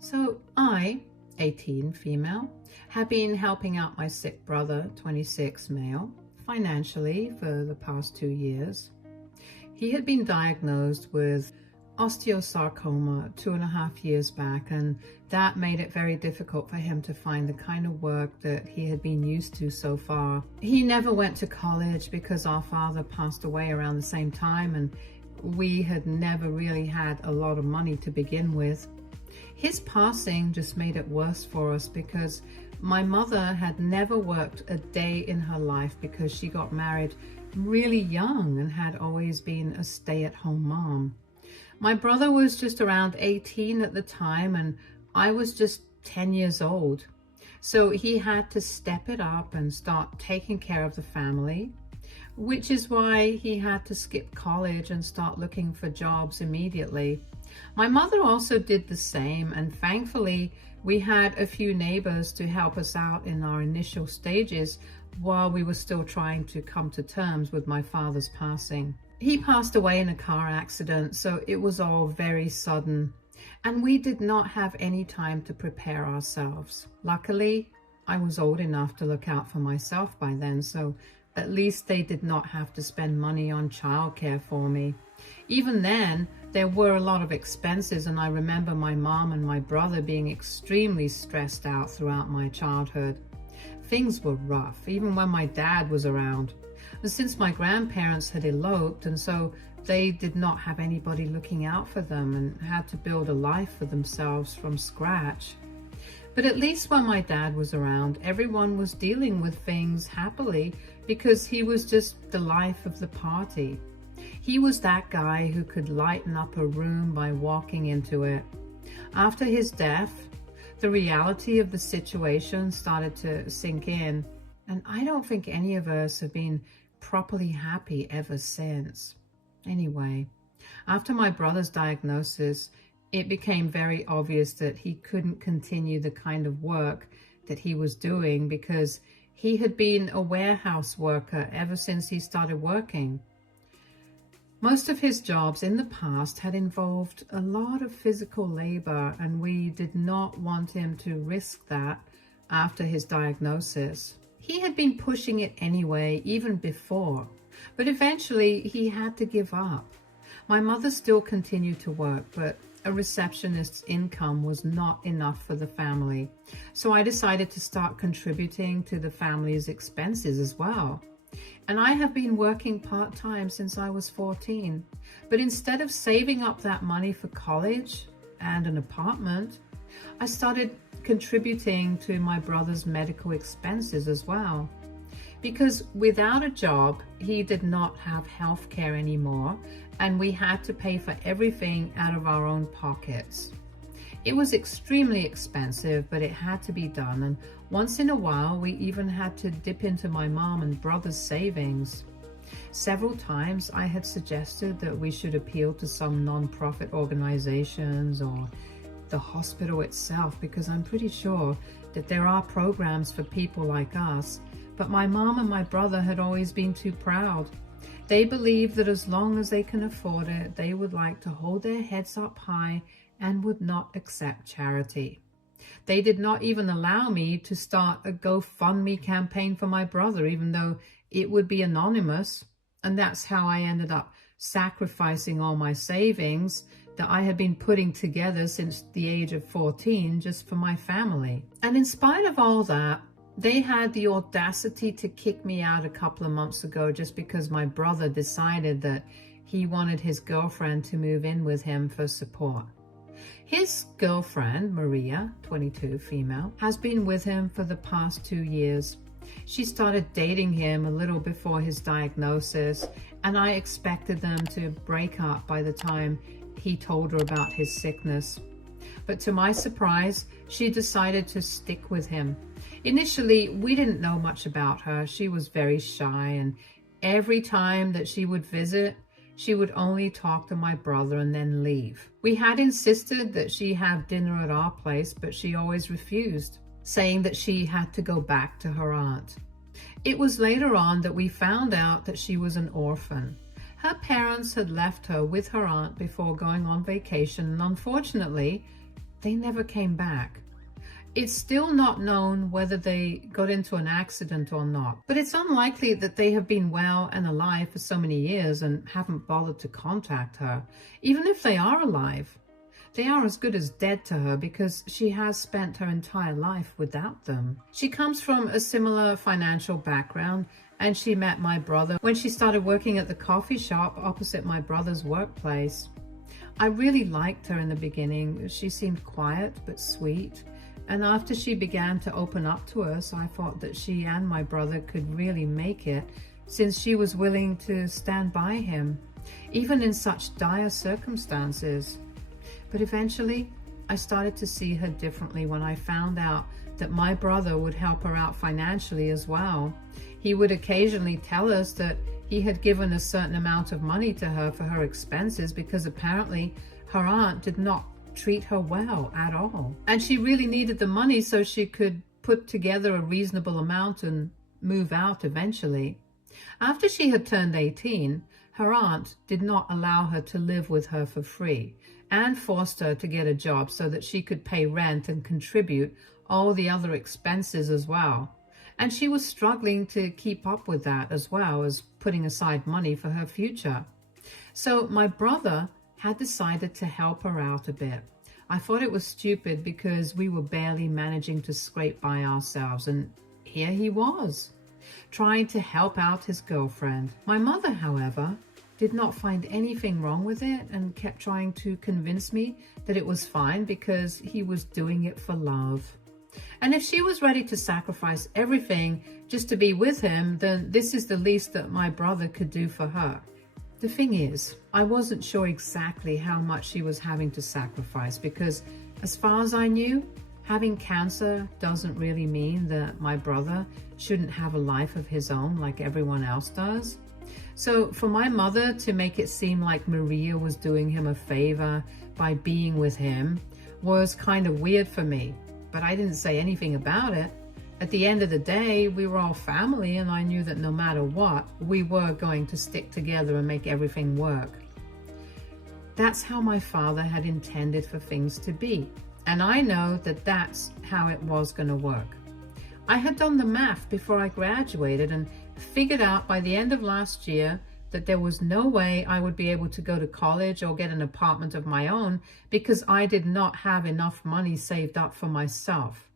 So I, 18 female, have been helping out my sick brother, 26 male, financially for the past 2 years. He had been diagnosed with osteosarcoma 2.5 years back, and that made it very difficult for him to find the kind of work that he had been used to so far. He never went to college because our father passed away around the same time, and we had never really had a lot of money to begin with. His passing just made it worse for us because my mother had never worked a day in her life because she got married really young and had always been a stay-at-home mom. My brother was just around 18 at the time, and I was just 10 years old. So he had to step it up and start taking care of the family, which is why he had to skip college and start looking for jobs immediately. My mother also did the same, and thankfully we had a few neighbors to help us out in our initial stages while we were still trying to come to terms with my father's passing. He passed away in a car accident, so it was all very sudden, and we did not have any time to prepare ourselves. Luckily, I was old enough to look out for myself by then, so at least they did not have to spend money on childcare for me. Even then, there were a lot of expenses, and I remember my mom and my brother being extremely stressed out throughout my childhood. Things were rough, even when my dad was around. And since my grandparents had eloped, and so they did not have anybody looking out for them and had to build a life for themselves from scratch. But at least when my dad was around, everyone was dealing with things happily because he was just the life of the party. He was that guy who could lighten up a room by walking into it. After his death, the reality of the situation started to sink in, and I don't think any of us have been properly happy ever since. Anyway, after my brother's diagnosis, it became very obvious that he couldn't continue the kind of work that he was doing because he had been a warehouse worker ever since he started working. Most of his jobs in the past had involved a lot of physical labor, and we did not want him to risk that after his diagnosis. He had been pushing it anyway, even before, but eventually he had to give up. My mother still continued to work, but a receptionist's income was not enough for the family, so I decided to start contributing to the family's expenses as well. And I have been working part-time since I was 14, but instead of saving up that money for college and an apartment, I started contributing to my brother's medical expenses as well. Because without a job, he did not have health care anymore, and we had to pay for everything out of our own pockets. It was extremely expensive, but it had to be done, and once in a while we even had to dip into my mom and brother's savings. Several times I had suggested that we should appeal to some non-profit organizations or the hospital itself, because I'm pretty sure that there are programs for people like us, but my mom and my brother had always been too proud. They believe that as long as they can afford it, they would like to hold their heads up high and would not accept charity. They did not even allow me to start a GoFundMe campaign for my brother, even though it would be anonymous, and that's how I ended up sacrificing all my savings that I had been putting together since the age of 14 just for my family. And in spite of all that, they had the audacity to kick me out a couple of months ago just because my brother decided that he wanted his girlfriend to move in with him for support. His girlfriend, Maria, 22 female, has been with him for the past 2 years. She started dating him a little before his diagnosis, and I expected them to break up by the time he told her about his sickness. But to my surprise, she decided to stick with him. Initially, we didn't know much about her. She was very shy, and every time that she would visit, she would only talk to my brother and then leave. We had insisted that she have dinner at our place, but she always refused, saying that she had to go back to her aunt. It was later on that we found out that she was an orphan. Her parents had left her with her aunt before going on vacation, and unfortunately, they never came back. It's still not known whether they got into an accident or not, but it's unlikely that they have been well and alive for so many years and haven't bothered to contact her. Even if they are alive, they are as good as dead to her because she has spent her entire life without them. She comes from a similar financial background, and she met my brother when she started working at the coffee shop opposite my brother's workplace. I really liked her in the beginning. She seemed quiet but sweet. And after she began to open up to us, I thought that she and my brother could really make it, since she was willing to stand by him, even in such dire circumstances. But eventually, I started to see her differently when I found out that my brother would help her out financially as well. He would occasionally tell us that he had given a certain amount of money to her for her expenses because apparently her aunt did not treat her well at all. And she really needed the money so she could put together a reasonable amount and move out eventually. After she had turned 18, her aunt did not allow her to live with her for free and forced her to get a job so that she could pay rent and contribute all the other expenses as well. And she was struggling to keep up with that as well as putting aside money for her future. So my brother had decided to help her out a bit. I thought it was stupid because we were barely managing to scrape by ourselves, and here he was, trying to help out his girlfriend. My mother, however, did not find anything wrong with it and kept trying to convince me that it was fine because he was doing it for love. And if she was ready to sacrifice everything just to be with him, then this is the least that my brother could do for her. The thing is, I wasn't sure exactly how much she was having to sacrifice because, as far as I knew, having cancer doesn't really mean that my brother shouldn't have a life of his own like everyone else does. So for my mother to make it seem like Maria was doing him a favor by being with him was kind of weird for me, but I didn't say anything about it. At the end of the day, we were all family, and I knew that no matter what, we were going to stick together and make everything work. That's how my father had intended for things to be, and I know that that's how it was going to work. I had done the math before I graduated and figured out by the end of last year that there was no way I would be able to go to college or get an apartment of my own because I did not have enough money saved up for myself,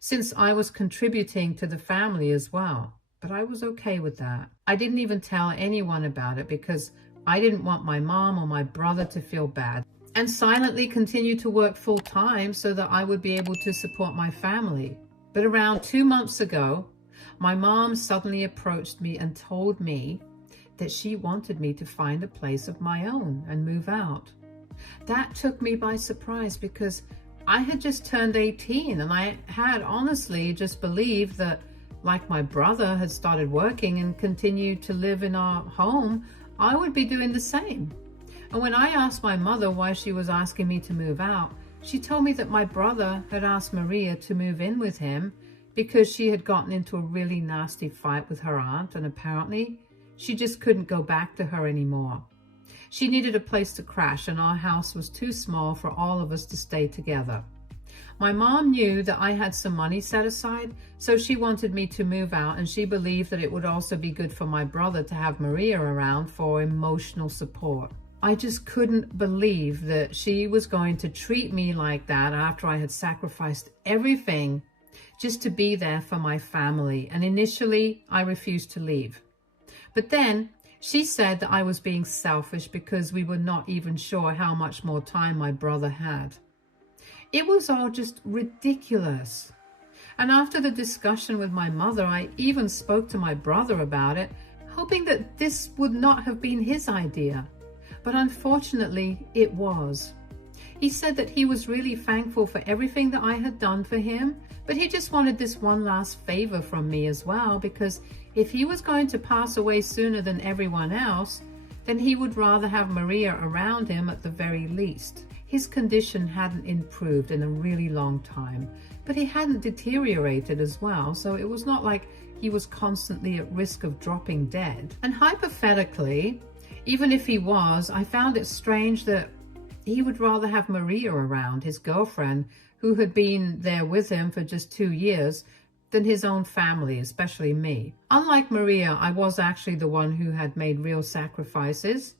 since I was contributing to the family as well. But I was okay with that. I didn't even tell anyone about it because I didn't want my mom or my brother to feel bad, and silently continued to work full time so that I would be able to support my family. But around 2 months ago, my mom suddenly approached me and told me that she wanted me to find a place of my own and move out. That took me by surprise because I had just turned 18 and I had honestly just believed that, like my brother had started working and continued to live in our home, I would be doing the same. And when I asked my mother why she was asking me to move out, she told me that my brother had asked Maria to move in with him because she had gotten into a really nasty fight with her aunt, and apparently she just couldn't go back to her anymore. She needed a place to crash, and our house was too small for all of us to stay together. My mom knew that I had some money set aside, so she wanted me to move out, and she believed that it would also be good for my brother to have Maria around for emotional support. I just couldn't believe that she was going to treat me like that after I had sacrificed everything just to be there for my family, and initially I refused to leave. But then she said that I was being selfish because we were not even sure how much more time my brother had. It was all just ridiculous. And after the discussion with my mother, I even spoke to my brother about it, hoping that this would not have been his idea. But unfortunately, it was. He said that he was really thankful for everything that I had done for him, but he just wanted this one last favor from me as well, because if he was going to pass away sooner than everyone else, then he would rather have Maria around him at the very least. His condition hadn't improved in a really long time, but he hadn't deteriorated as well, so it was not like he was constantly at risk of dropping dead. And hypothetically, even if he was, I found it strange that he would rather have Maria around, his girlfriend, who had been there with him for just 2 years, than his own family, especially me. Unlike Maria, I was actually the one who had made real sacrifices,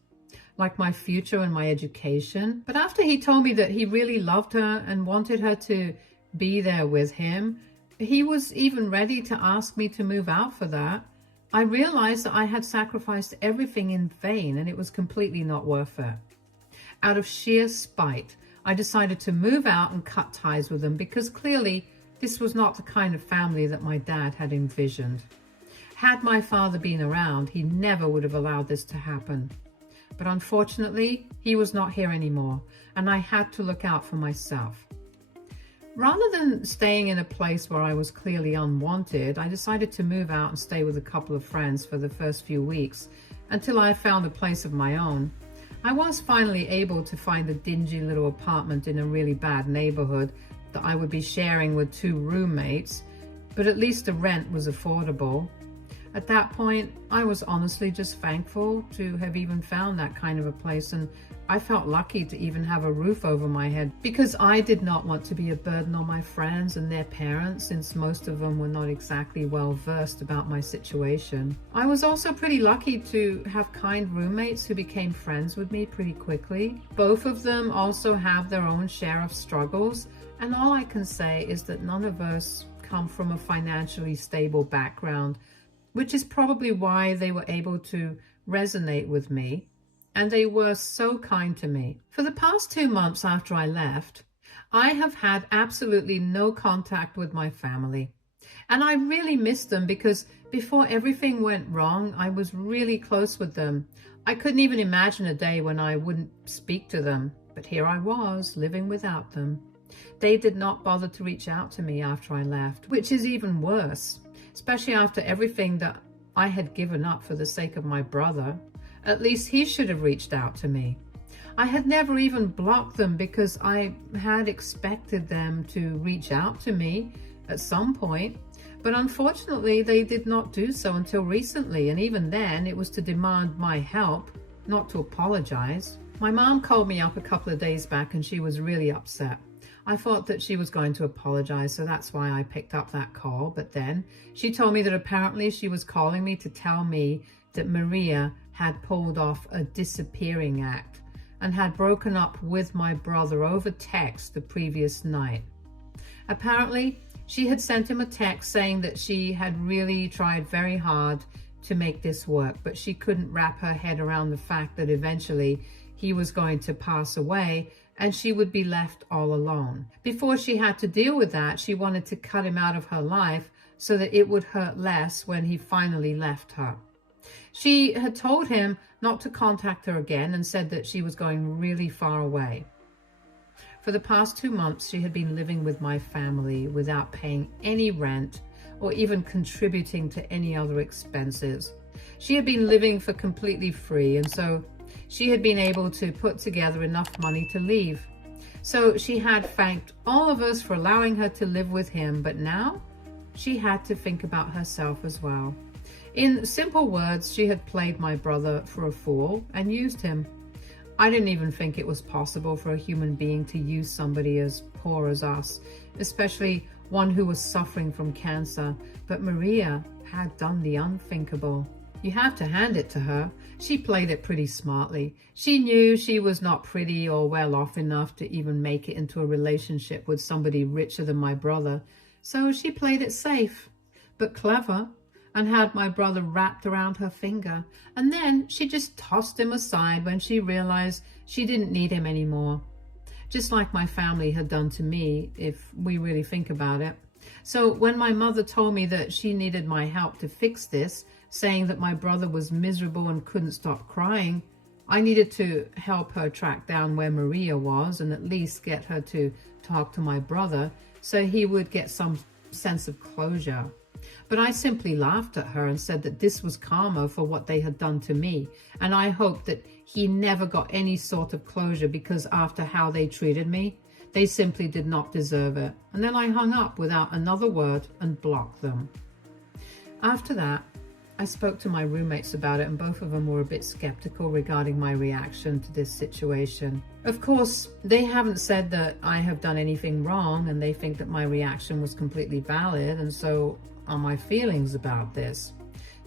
like my future and my education. But after he told me that he really loved her and wanted her to be there with him, he was even ready to ask me to move out for that. I realized that I had sacrificed everything in vain and it was completely not worth it. Out of sheer spite, I decided to move out and cut ties with them because clearly this was not the kind of family that my dad had envisioned. Had my father been around, he never would have allowed this to happen. But unfortunately, he was not here anymore, and I had to look out for myself. Rather than staying in a place where I was clearly unwanted, I decided to move out and stay with a couple of friends for the first few weeks until I found a place of my own. I was finally able to find a dingy little apartment in a really bad neighborhood that I would be sharing with 2 roommates, but at least the rent was affordable. At that point, I was honestly just thankful to have even found that kind of a place, and I felt lucky to even have a roof over my head because I did not want to be a burden on my friends and their parents, since most of them were not exactly well versed about my situation. I was also pretty lucky to have kind roommates who became friends with me pretty quickly. Both of them also have their own share of struggles, and all I can say is that none of us come from a financially stable background, which is probably why they were able to resonate with me, and they were so kind to me. For the past 2 months after I left, I have had absolutely no contact with my family, and I really miss them because before everything went wrong, I was really close with them. I couldn't even imagine a day when I wouldn't speak to them, but here I was, living without them. They did not bother to reach out to me after I left, which is even worse, especially after everything that I had given up for the sake of my brother. At least he should have reached out to me. I had never even blocked them because I had expected them to reach out to me at some point, but unfortunately they did not do so until recently, and even then it was to demand my help, not to apologize. My mom called me up a couple of days back and she was really upset. I thought that she was going to apologize, so that's why I picked up that call. But then she told me that apparently she was calling me to tell me that Maria had pulled off a disappearing act and had broken up with my brother over text the previous night. Apparently, she had sent him a text saying that she had really tried very hard to make this work, but she couldn't wrap her head around the fact that eventually he was going to pass away and she would be left all alone. Before she had to deal with that, she wanted to cut him out of her life so that it would hurt less when he finally left her. She had told him not to contact her again and said that she was going really far away. For the past 2 months, she had been living with my family without paying any rent or even contributing to any other expenses. She had been living for completely free, and so she had been able to put together enough money to leave. So she had thanked all of us for allowing her to live with him, but now she had to think about herself as well. In simple words, she had played my brother for a fool and used him. I didn't even think it was possible for a human being to use somebody as poor as us, especially one who was suffering from cancer, but Maria had done the unthinkable. You have to hand it to her. She played it pretty smartly. She knew she was not pretty or well off enough to even make it into a relationship with somebody richer than my brother, so she played it safe, but clever, and had my brother wrapped around her finger, and then she just tossed him aside when she realized she didn't need him anymore, just like my family had done to me, if we really think about it. So when my mother told me that she needed my help to fix this, saying that my brother was miserable and couldn't stop crying, I needed to help her track down where Maria was and at least get her to talk to my brother so he would get some sense of closure. But I simply laughed at her and said that this was karma for what they had done to me, and I hoped that he never got any sort of closure because after how they treated me, they simply did not deserve it. And then I hung up without another word and blocked them. After that, I spoke to my roommates about it, and both of them were a bit skeptical regarding my reaction to this situation. Of course, they haven't said that I have done anything wrong, and they think that my reaction was completely valid, and so are my feelings about this.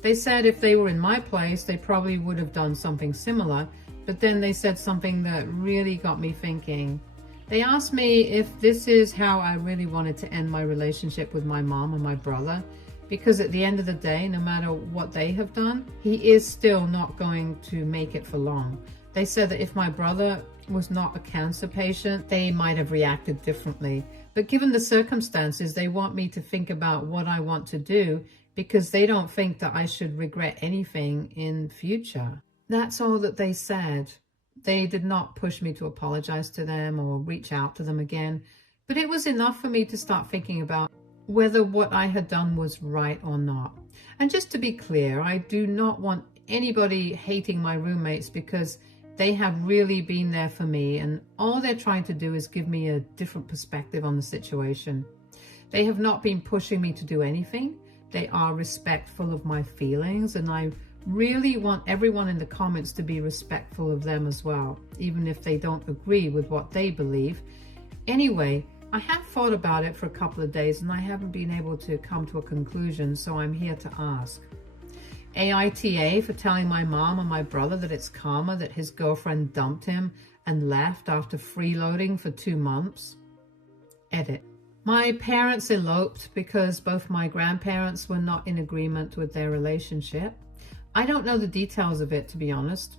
They said if they were in my place, they probably would have done something similar, but then they said something that really got me thinking. They asked me if this is how I really wanted to end my relationship with my mom and my brother, because at the end of the day, no matter what they have done, he is still not going to make it for long. They said that if my brother was not a cancer patient, they might have reacted differently. But given the circumstances, they want me to think about what I want to do, because they don't think that I should regret anything in future. That's all that they said. They did not push me to apologize to them or reach out to them again, but it was enough for me to start thinking about whether what I had done was right or not. And just to be clear, I do not want anybody hating my roommates, because they have really been there for me, and all they're trying to do is give me a different perspective on the situation. They have not been pushing me to do anything. They are respectful of my feelings, and I really want everyone in the comments to be respectful of them as well, even if they don't agree with what they believe. Anyway, I have thought about it for a couple of days, and I haven't been able to come to a conclusion, so I'm here to ask. AITA for telling my mom and my brother that it's karma that his girlfriend dumped him and left after freeloading for 2 months. Edit. My parents eloped because both my grandparents were not in agreement with their relationship. I don't know the details of it, to be honest,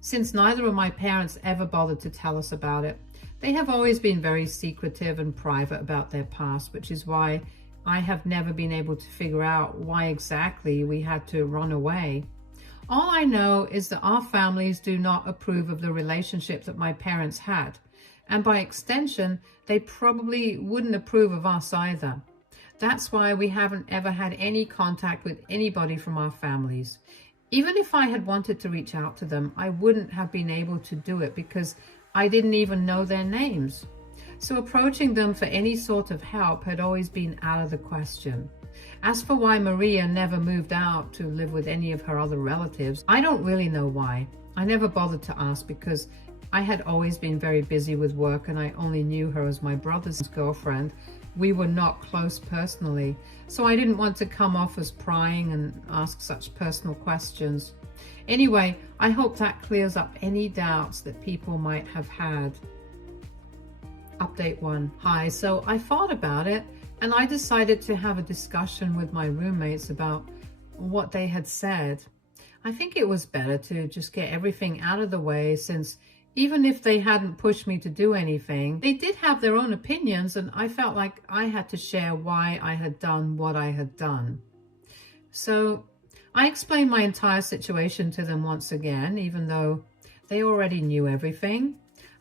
since neither of my parents ever bothered to tell us about it. They have always been very secretive and private about their past, which is why I have never been able to figure out why exactly we had to run away. All I know is that our families do not approve of the relationship that my parents had, and by extension, they probably wouldn't approve of us either. That's why we haven't ever had any contact with anybody from our families. Even if I had wanted to reach out to them, I wouldn't have been able to do it because I didn't even know their names. So approaching them for any sort of help had always been out of the question. As for why Maria never moved out to live with any of her other relatives, I don't really know why. I never bothered to ask because I had always been very busy with work, and I only knew her as my brother's girlfriend. We were not close personally, so I didn't want to come off as prying and ask such personal questions. Anyway, I hope that clears up any doubts that people might have had. Update 1. Hi, so I thought about it, and I decided to have a discussion with my roommates about what they had said. I think it was better to just get everything out of the way, since even if they hadn't pushed me to do anything, they did have their own opinions, and I felt like I had to share why I had done what I had done. So I explained my entire situation to them once again, even though they already knew everything.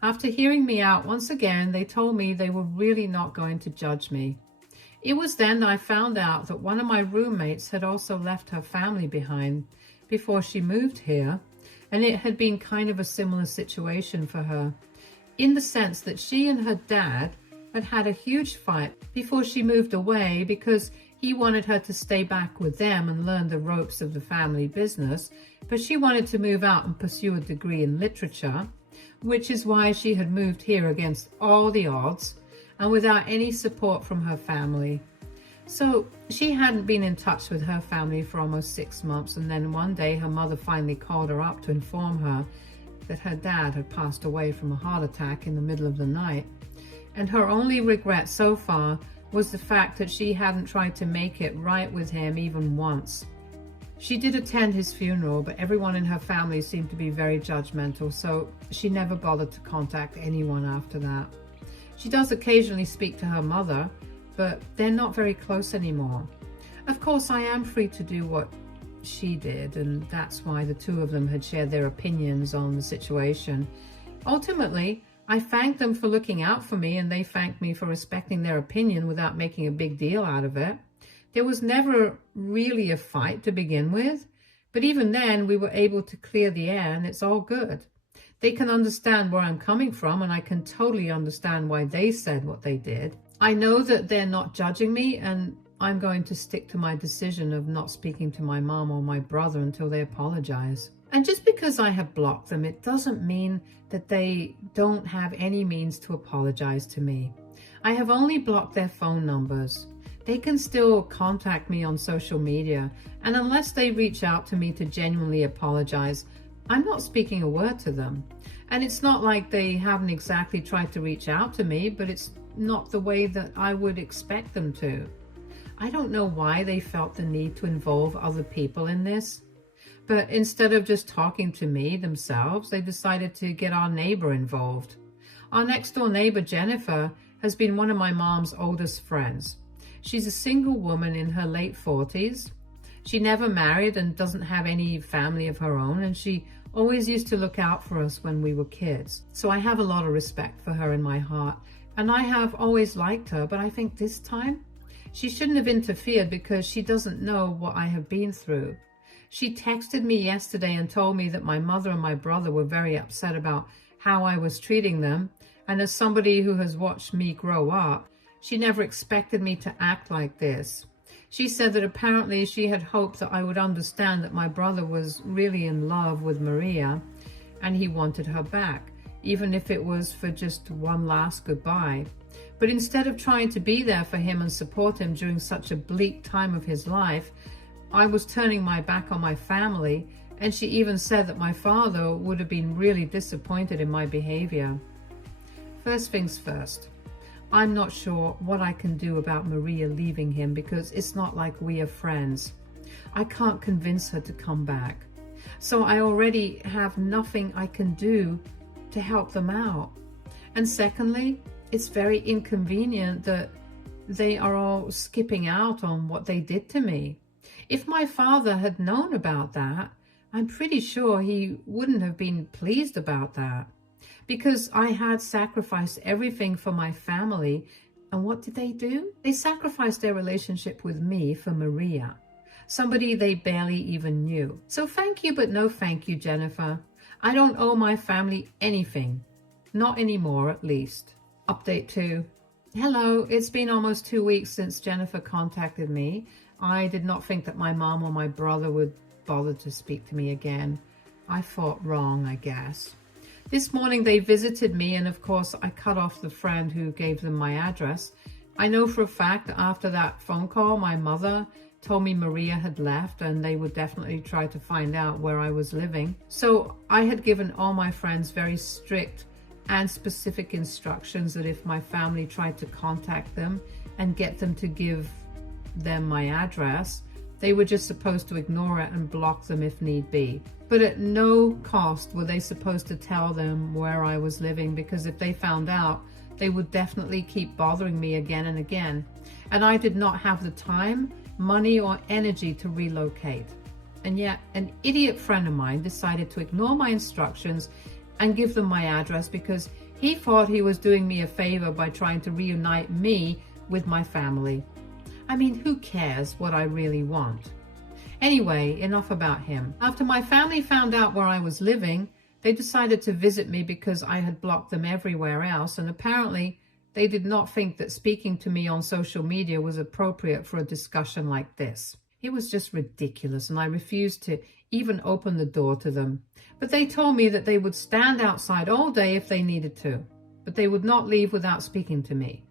After hearing me out once again, they told me they were really not going to judge me. It was then that I found out that one of my roommates had also left her family behind before she moved here, and it had been kind of a similar situation for her, in the sense that she and her dad had had a huge fight before she moved away because he wanted her to stay back with them and learn the ropes of the family business, but she wanted to move out and pursue a degree in literature, which is why she had moved here against all the odds and without any support from her family. So she hadn't been in touch with her family for almost 6 months, and then one day her mother finally called her up to inform her that her dad had passed away from a heart attack in the middle of the night. And her only regret so far was the fact that she hadn't tried to make it right with him even once. She did attend his funeral, but everyone in her family seemed to be very judgmental, so she never bothered to contact anyone after that. She does occasionally speak to her mother, but they're not very close anymore. Of course, I am free to do what she did, and that's why the two of them had shared their opinions on the situation. Ultimately, I thanked them for looking out for me, and they thanked me for respecting their opinion without making a big deal out of it. There was never really a fight to begin with, but even then we were able to clear the air, and it's all good. They can understand where I'm coming from, and I can totally understand why they said what they did. I know that they're not judging me, and I'm going to stick to my decision of not speaking to my mom or my brother until they apologize. And just because I have blocked them, it doesn't mean that they don't have any means to apologize to me. I have only blocked their phone numbers. They can still contact me on social media, and unless they reach out to me to genuinely apologize, I'm not speaking a word to them. And it's not like they haven't exactly tried to reach out to me, but it's not the way that I would expect them to. I don't know why they felt the need to involve other people in this, but instead of just talking to me themselves, they decided to get our neighbor involved. Our next door neighbor, Jennifer, has been one of my mom's oldest friends. She's a single woman in her late 40s. She never married and doesn't have any family of her own, and she always used to look out for us when we were kids. So I have a lot of respect for her in my heart, and I have always liked her, but I think this time she shouldn't have interfered because she doesn't know what I have been through. She texted me yesterday and told me that my mother and my brother were very upset about how I was treating them, and as somebody who has watched me grow up, she never expected me to act like this. She said that apparently she had hoped that I would understand that my brother was really in love with Maria and he wanted her back, even if it was for just one last goodbye. But instead of trying to be there for him and support him during such a bleak time of his life, I was turning my back on my family, and she even said that my father would have been really disappointed in my behavior. First things first. I'm not sure what I can do about Maria leaving him because it's not like we are friends. I can't convince her to come back. So I already have nothing I can do to help them out. And secondly, it's very inconvenient that they are all skipping out on what they did to me. If my father had known about that, I'm pretty sure he wouldn't have been pleased about that. Because I had sacrificed everything for my family, and what did they do? They sacrificed their relationship with me for Maria, somebody they barely even knew. So thank you, but no thank you, Jennifer. I don't owe my family anything. Not anymore, at least. Update 2. Hello, it's been almost 2 weeks since Jennifer contacted me. I did not think that my mom or my brother would bother to speak to me again. I thought wrong, I guess. This morning they visited me, and of course I cut off the friend who gave them my address. I know for a fact that after that phone call, my mother told me Maria had left and they would definitely try to find out where I was living. So I had given all my friends very strict and specific instructions that if my family tried to contact them and get them to give them my address, they were just supposed to ignore it and block them if need be. But at no cost were they supposed to tell them where I was living, because if they found out, they would definitely keep bothering me again and again. And I did not have the time, money, or energy to relocate. And yet, an idiot friend of mine decided to ignore my instructions and give them my address because he thought he was doing me a favor by trying to reunite me with my family. I mean, who cares what I really want? Anyway, enough about him. After my family found out where I was living, they decided to visit me because I had blocked them everywhere else, and apparently they did not think that speaking to me on social media was appropriate for a discussion like this. It was just ridiculous, and I refused to even open the door to them. But they told me that they would stand outside all day if they needed to, but they would not leave without speaking to me.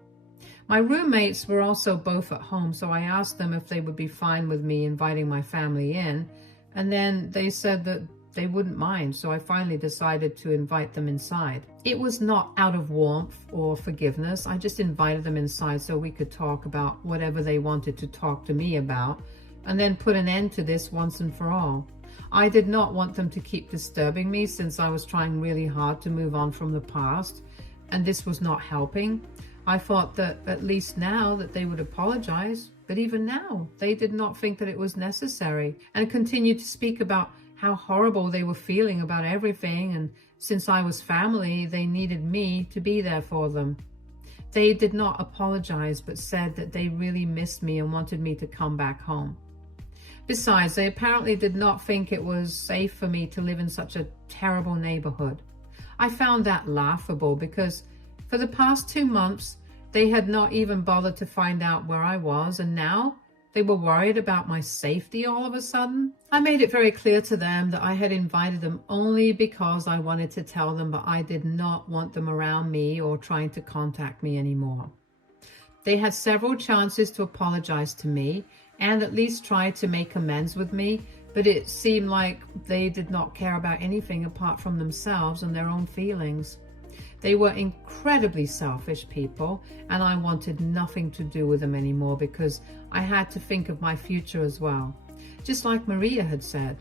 My roommates were also both at home, so I asked them if they would be fine with me inviting my family in, and then they said that they wouldn't mind, so I finally decided to invite them inside. It was not out of warmth or forgiveness. I just invited them inside so we could talk about whatever they wanted to talk to me about, and then put an end to this once and for all. I did not want them to keep disturbing me since I was trying really hard to move on from the past, and this was not helping. I thought that at least now that they would apologize, but even now they did not think that it was necessary, and continued to speak about how horrible they were feeling about everything, and since I was family, they needed me to be there for them. They did not apologize, but said that they really missed me and wanted me to come back home. Besides, they apparently did not think it was safe for me to live in such a terrible neighborhood. I found that laughable because for the past 2 months, they had not even bothered to find out where I was, and now They were worried about my safety all of a sudden. I made it very clear to them that I had invited them only because I wanted to tell them, but I did not want them around me or trying to contact me anymore. They had several chances to apologize to me and at least try to make amends with me, but it seemed like they did not care about anything apart from themselves and their own feelings. They were incredibly selfish people, and I wanted nothing to do with them anymore because I had to think of my future as well, just like Maria had said.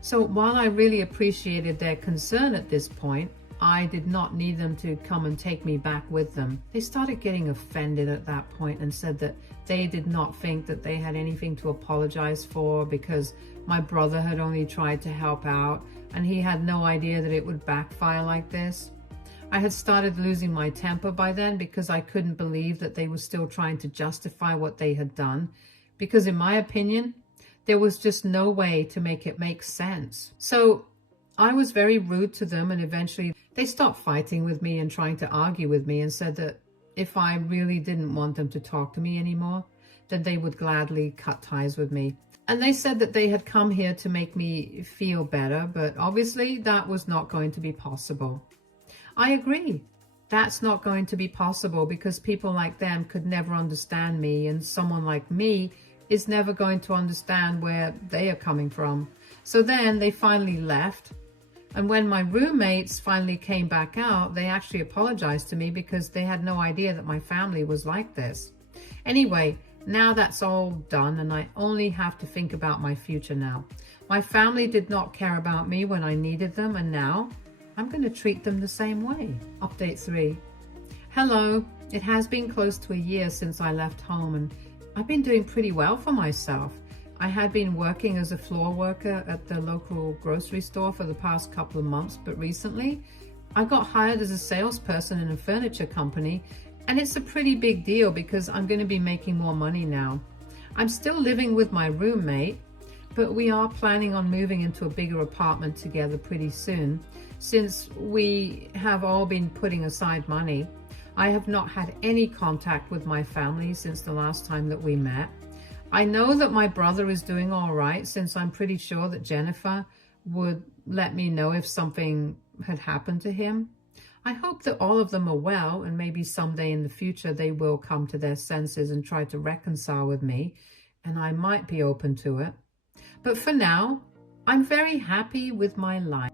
So while I really appreciated their concern at this point, I did not need them to come and take me back with them. They started getting offended at that point and said that they did not think that they had anything to apologize for because my brother had only tried to help out and he had no idea that it would backfire like this. I had started losing my temper by then because I couldn't believe that they were still trying to justify what they had done, because in my opinion, there was just no way to make it make sense. So I was very rude to them, and eventually they stopped fighting with me and trying to argue with me and said that if I really didn't want them to talk to me anymore, then they would gladly cut ties with me. And they said that they had come here to make me feel better, but obviously that was not going to be possible. I agree. That's not going to be possible because people like them could never understand me, and someone like me is never going to understand where they are coming from. So then they finally left. And when my roommates finally came back out, they actually apologized to me because they had no idea that my family was like this. Anyway, now that's all done and I only have to think about my future now. My family did not care about me when I needed them, and now I'm going to treat them the same way. Update 3. Hello. It has been close to a year since I left home and I've been doing pretty well for myself. I had been working as a floor worker at the local grocery store for the past couple of months, but recently I got hired as a salesperson in a furniture company, and it's a pretty big deal because I'm going to be making more money now. I'm still living with my roommate, but we are planning on moving into a bigger apartment together pretty soon. Since we have all been putting aside money, I have not had any contact with my family since the last time that we met. I know that my brother is doing all right, since I'm pretty sure that Jennifer would let me know if something had happened to him. I hope that all of them are well, and maybe someday in the future they will come to their senses and try to reconcile with me, and I might be open to it. But for now, I'm very happy with my life.